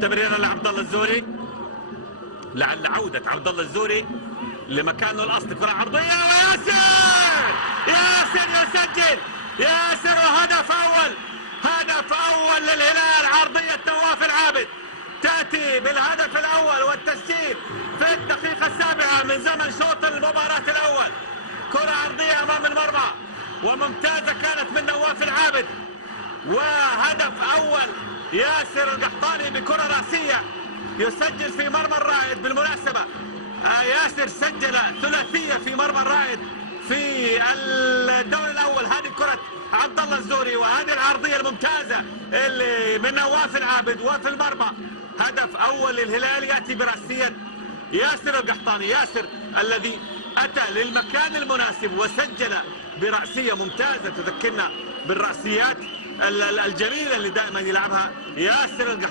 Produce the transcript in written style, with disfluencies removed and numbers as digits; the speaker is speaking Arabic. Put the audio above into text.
تمريره لعبد الله الزوري، لعل عوده عبد الله الزوري لمكانه الاصلي. كره عرضيه وياسر، ياسر يسجل، ياسر وهدف اول، هدف اول للهلال. عرضيه نواف العابد تاتي بالهدف الاول والتسجيل في الدقيقه السابعه من زمن شوط المباراه الاول. كره عرضيه امام المرمى وممتازه كانت من نواف العابد، وهدف اول ياسر القحطاني بكره راسيه يسجل في مرمى الرائد. بالمناسبه ياسر سجل ثلاثيه في مرمى الرائد في الدوري الاول. هذه كره عبد الله الزوري وهذه العرضيه الممتازه اللي من نواف العابد وفي المرمى. هدف اول للهلال ياتي براسيه ياسر القحطاني، ياسر الذي اتى للمكان المناسب وسجل براسيه ممتازه تذكرنا بالراسيات الجميله اللي دائما يلعبها ياسر القحطاني.